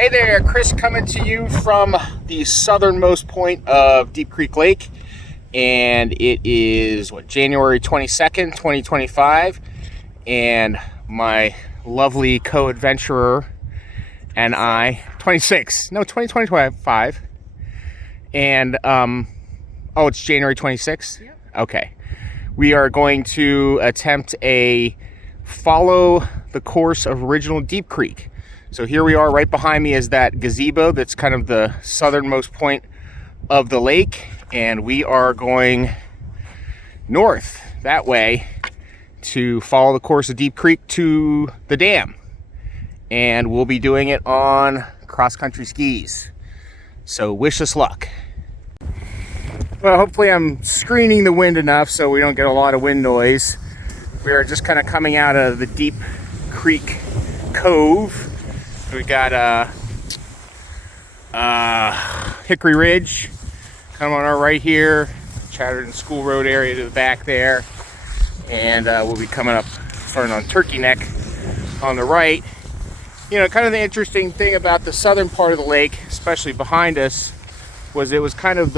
Hey there, Chris coming to you from the southernmost point of Deep Creek Lake, and it is January 22nd, 2025, and my lovely co-adventurer and I, 2025, and it's January 26th? Yep. Okay. We are going to attempt a follow the course of original Deep Creek. So here we are, right behind me is that gazebo that's kind of the southernmost point of the lake, and we are going north that way to follow the course of Deep Creek to the dam, and we'll be doing it on cross-country skis. So wish us luck. Well, hopefully I'm screening the wind enough so we don't get a lot of wind noise. We are just kind of coming out of the Deep Creek Cove. We got Hickory Ridge coming on our right here, Chatterton School Road area to the back there, and we'll be coming up starting on Turkey Neck on the right. You know, kind of the interesting thing about the southern part of the lake, especially behind us, was it was kind of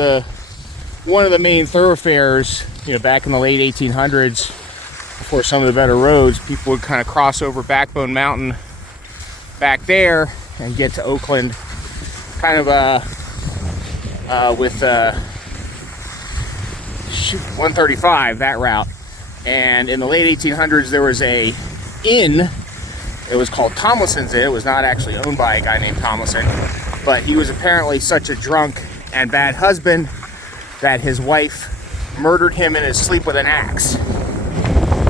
one of the main thoroughfares, you know, back in the late 1800s, before some of the better roads. People would kind of cross over Backbone Mountain back there and get to Oakland kind of with 135, that route. And in the late 1800s there was a inn. It was called Tomlinson's Inn. It was not actually owned by a guy named Tomlinson, but he was apparently such a drunk and bad husband that his wife murdered him in his sleep with an axe.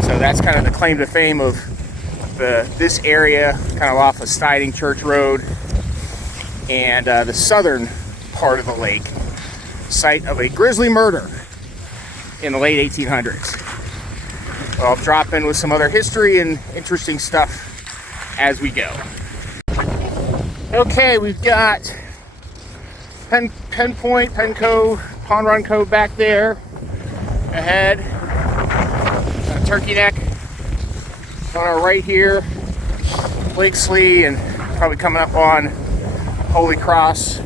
So that's kind of the claim to fame of this area, kind of off of Stiding Church Road, and the southern part of the lake, site of a grisly murder in the late 1800s. Well, I'll drop in with some other history and interesting stuff as we go. Okay, we've got Penn Point, Penn Cove, Pond Run Cove back there ahead. Turkey Neck on our right here, Blakesley, and probably coming up on Holy Cross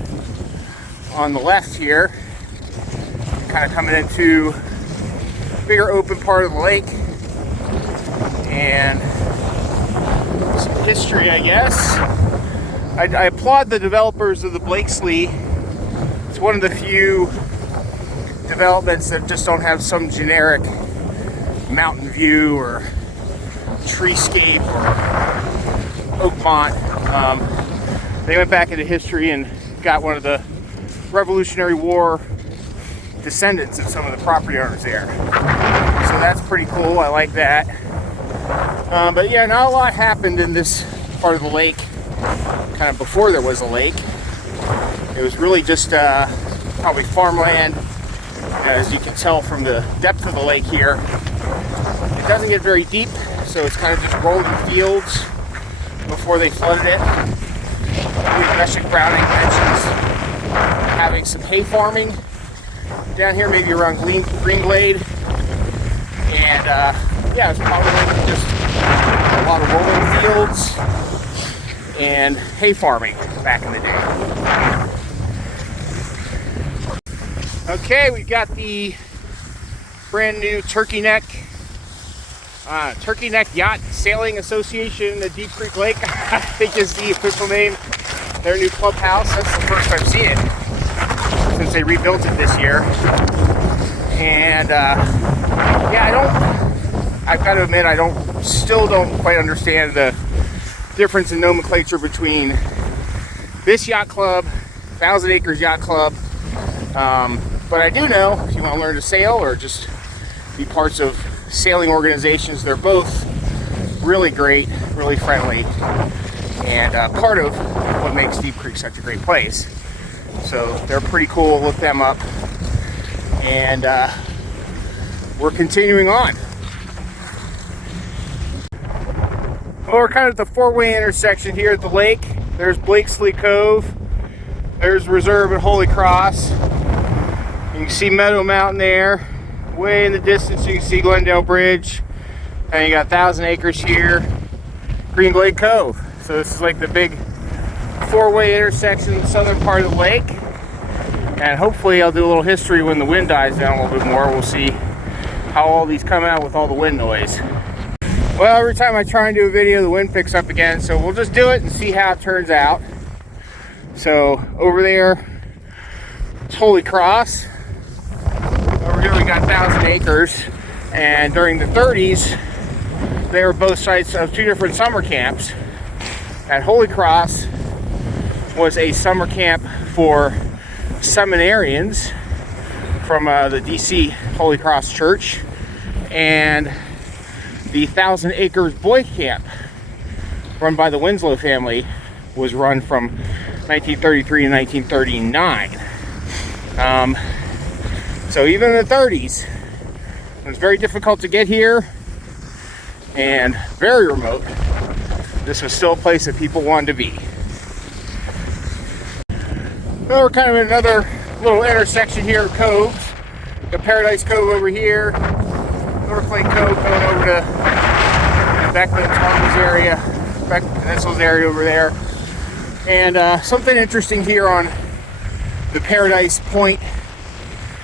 on the left here. Kind of coming into a bigger open part of the lake, and some history, I guess. I applaud the developers of the Blakesley. It's one of the few developments that just don't have some generic mountain view or treescape or Oakmont. They went back into history and got one of the Revolutionary War descendants of some of the property owners there. So that's pretty cool. I like that. But yeah, not a lot happened in this part of the lake kind of before there was a lake. It was really just probably farmland, as you can tell from the depth of the lake here. It doesn't get very deep, so it's kind of just rolling fields before they flooded it. I believe Meshach Browning mentions having some hay farming down here, maybe around Green Glade. And yeah, it's probably just a lot of rolling fields and hay farming back in the day. Okay, we've got the brand new Turkey Neck Yacht Sailing Association at Deep Creek Lake, I think is the official name. Their new clubhouse. That's the first I've seen it since they rebuilt it this year. And yeah, I've got to admit, I still don't quite understand the difference in nomenclature between this yacht club, 1,000 Acres Yacht Club. But I do know, if you want to learn to sail or just be parts of sailing organizations, they're both really great, really friendly, and part of what makes Deep Creek such a great place. So they're pretty cool. Look them up. And we're continuing on. Well, we're kind of at the four-way intersection here at the lake. There's Blakesley Cove. There's Reserve at Holy Cross. You can see Meadow Mountain there. Way in the distance, you can see Glendale Bridge. And you got 1,000 Acres here. Green Glade Cove. So this is like the big four-way intersection in the southern part of the lake. And hopefully I'll do a little history when the wind dies down a little bit more. We'll see how all these come out with all the wind noise. Well, every time I try and do a video, the wind picks up again, so we'll just do it and see how it turns out. So over there, it's Holy Cross. Over here we got 1,000 acres, and during the 30s, they were both sites of two different summer camps. At Holy Cross was a summer camp for seminarians from the DC Holy Cross Church, and the 1,000 Acres Boy Camp, run by the Winslow family, was run from 1933 to 1939. So even in the 30s, it was very difficult to get here and very remote. This was still a place that people wanted to be. Well, we're kind of in another little intersection here of coves. Got Paradise Cove over here, North Lake Cove going over to back to the Tonga's area, back to the Peninsulas area over there. And something interesting here on the Paradise Point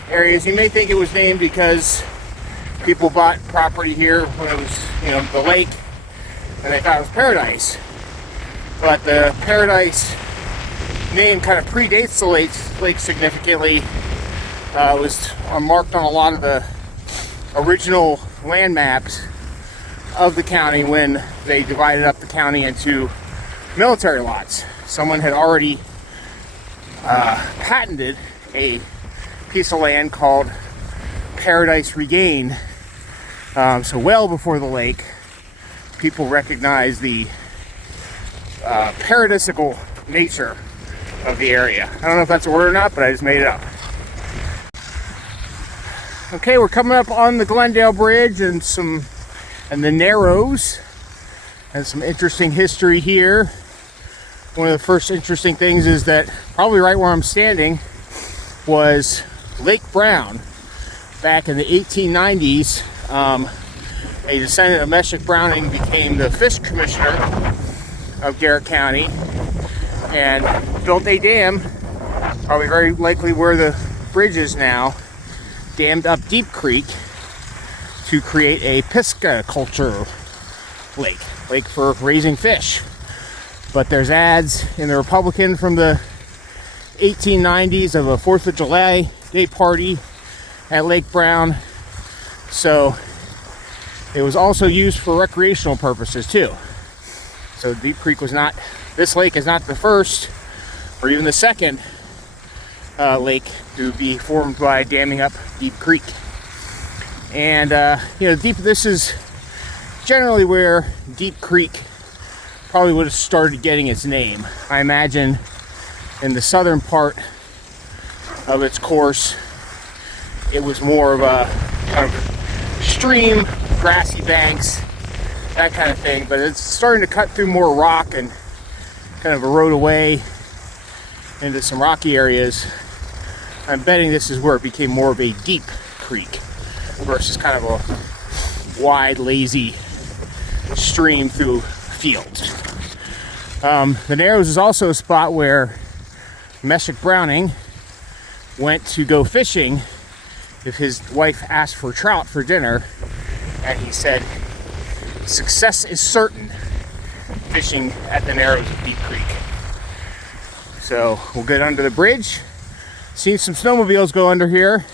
areas. You may think it was named because people bought property here when it was, the lake, and they thought it was Paradise. But the Paradise name kind of predates the lake significantly. It was marked on a lot of the original land maps of the county when they divided up the county into military lots. Someone had already patented a piece of land called Paradise Regain. So well before the lake, people recognized the paradisical nature of the area. I don't know if that's a word or not, but I just made it up. Okay, we're coming up on the Glendale Bridge and the Narrows, and some interesting history here. One of the first interesting things is that probably right where I'm standing was Lake Brown. Back in the 1890s, a descendant of Meshach Browning became the fish commissioner of Garrett County and built a dam, probably very likely where the bridge is now, dammed up Deep Creek to create a pisciculture lake for raising fish. But there's ads in the Republican from the 1890s of a 4th of July Day party at Lake Brown. So it was also used for recreational purposes too. So Deep Creek was not, this lake is not the first or even the second lake to be formed by damming up Deep Creek. And this is generally where Deep Creek probably would have started getting its name. I imagine in the southern part of its course, it was more of a kind of stream, grassy banks, that kind of thing. But it's starting to cut through more rock and kind of erode away into some rocky areas. I'm betting this is where it became more of a deep creek versus kind of a wide, lazy stream through fields. The Narrows is also a spot where Meshach Browning went to go fishing if his wife asked for trout for dinner, and he said, "Success is certain fishing at the Narrows of Deep Creek." So we'll get under the bridge. Seen some snowmobiles go under here,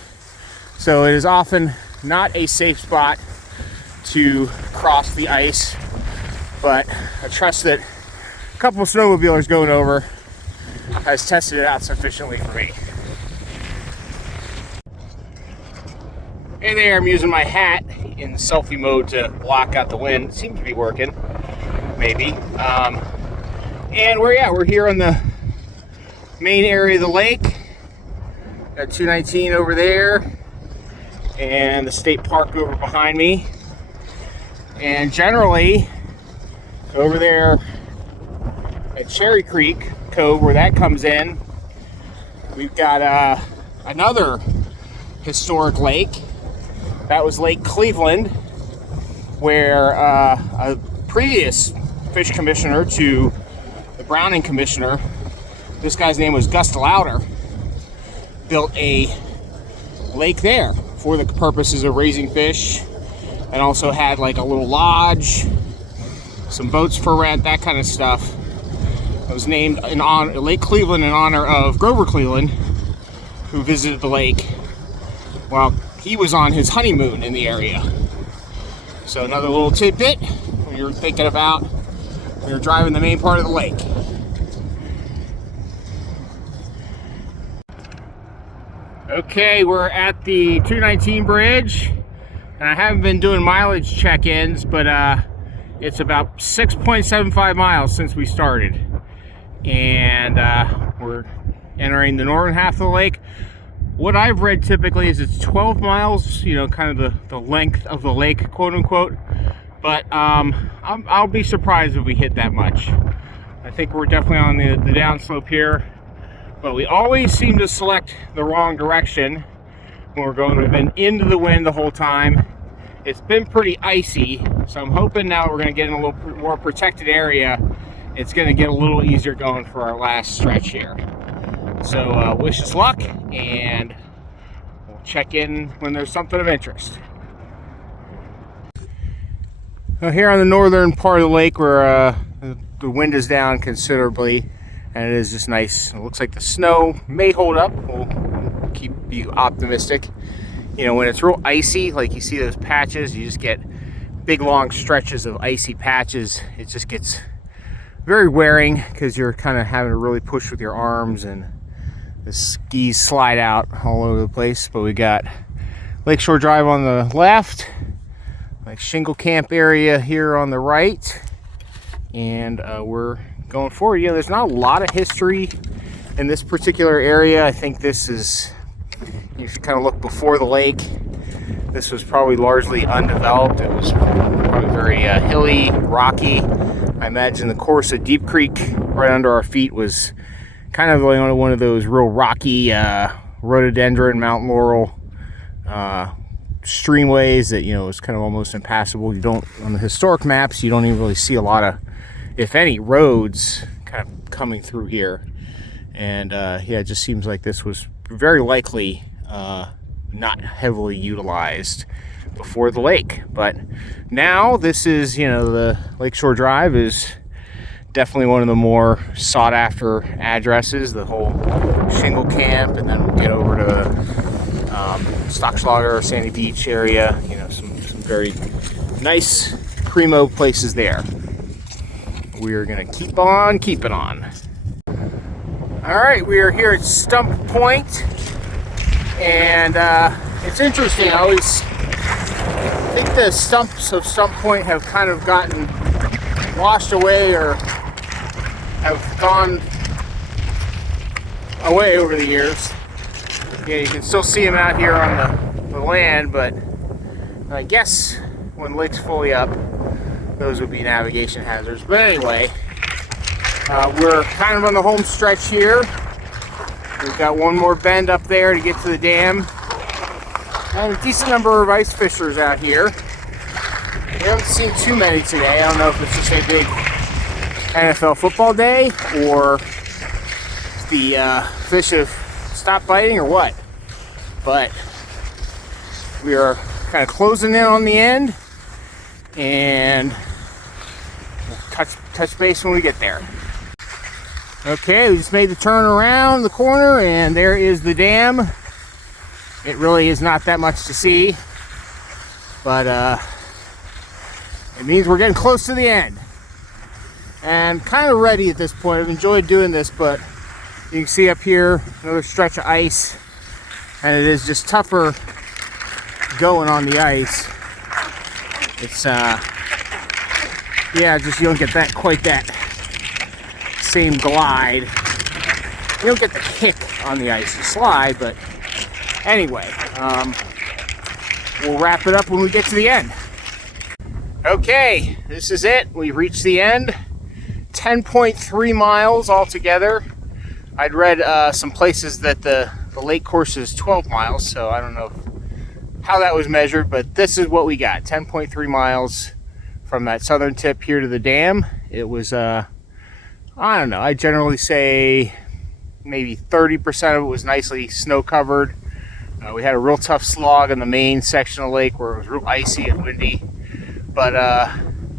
so it is often not a safe spot to cross the ice, but I trust that a couple of snowmobilers going over has tested it out sufficiently for me. Hey there, I'm using my hat in selfie mode to block out the wind. It seems to be working, maybe. And we're here on the main area of the lake. Got 219 over there, and the state park over behind me. And generally, over there at Cherry Creek Cove, where that comes in, we've got another historic lake. That was Lake Cleveland, where a previous fish commissioner to the Browning commissioner this guy's name was Gus Lauder, built a lake there for the purposes of raising fish, and also had like a little lodge, some boats for rent, that kind of stuff. It was named in honor, Lake Cleveland, in honor of Grover Cleveland, who visited the lake while he was on his honeymoon in the area. So another little tidbit when you're thinking about when you're driving the main part of the lake. Okay, we're at the 219 bridge, and I haven't been doing mileage check-ins, but it's about 6.75 miles since we started, and we're entering the northern half of the lake. What I've read typically is it's 12 miles, you know, kind of the length of the lake, quote unquote, but I'll be surprised if we hit that much. I think we're definitely on the downslope here. But we always seem to select the wrong direction when we're going. We've been into the wind the whole time. It's been pretty icy, so I'm hoping now we're going to get in a little more protected area. It's going to get a little easier going for our last stretch here. So wish us luck, and we'll check in when there's something of interest. Well, here on the northern part of the lake, where the wind is down considerably, and it is just nice. It looks like the snow may hold up. We'll keep you optimistic. You know, when it's real icy, like you see those patches, you just get big long stretches of icy patches. It just gets very wearing because you're kind of having to really push with your arms, and the skis slide out all over the place. But we got Lakeshore Drive on the left, like Shingle Camp area here on the right, and we're going forward. You know, there's not a lot of history in this particular area. I think this is, if you kind of look before the lake, this was probably largely undeveloped. It was probably very hilly, rocky. I imagine the course of Deep Creek right under our feet was kind of like one of those real rocky rhododendron, Mount Laurel streamways that, you know, is kind of almost impassable. You don't, on the historic maps, you don't even really see a lot of, if any, roads kind of coming through here. And yeah, it just seems like this was very likely not heavily utilized before the lake. But now this is, you know, the Lakeshore Drive is definitely one of the more sought after addresses. The whole Shingle Camp, and then we'll get over to Stockschlager or Sandy Beach area. You know, some very nice primo places there. We are going to keep on keeping on. All right, we are here at Stump Point, and it's interesting. I always think the stumps of Stump Point have kind of gotten washed away or have gone away over the years. Yeah, you can still see them out here on the land, but I guess when the lake's fully up, those would be navigation hazards. But anyway, we're kind of on the home stretch here. We've got one more bend up there to get to the dam. And a decent number of ice fishers out here. We haven't seen too many today. I don't know if it's just a big NFL football day, or if the fish have stopped biting or what. But we are kind of closing in on the end, and we'll touch base when we get there. Okay, we just made the turn around the corner, and there is the dam. It really is not that much to see, but it means we're getting close to the end. And kind of ready at this point. I've enjoyed doing this, but you can see up here another stretch of ice, and it is just tougher going on the ice. It's yeah, just you don't get that quite that same glide. You don't get the kick on the ice. You slide, but anyway, we'll wrap it up when we get to the end. Okay, this is it. We've reached the end. 10.3 miles altogether. I'd read some places that the lake course is 12 miles, so I don't know how that was measured, but this is what we got. 10.3 miles from that southern tip here to the dam. It was, I don't know, I generally say maybe 30% of it was nicely snow covered. We had a real tough slog in the main section of the lake where it was real icy and windy, but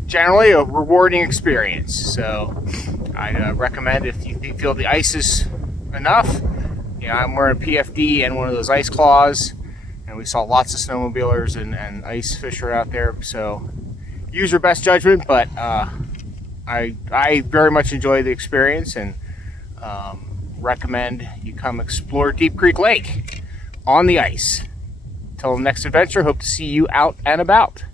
generally a rewarding experience. So I recommend, if you feel the ice is enough. I'm wearing a PFD and one of those ice claws, and we saw lots of snowmobilers and ice fisher out there. So use your best judgment, but I very much enjoyed the experience, and recommend you come explore Deep Creek Lake on the ice. Until the next adventure, hope to see you out and about.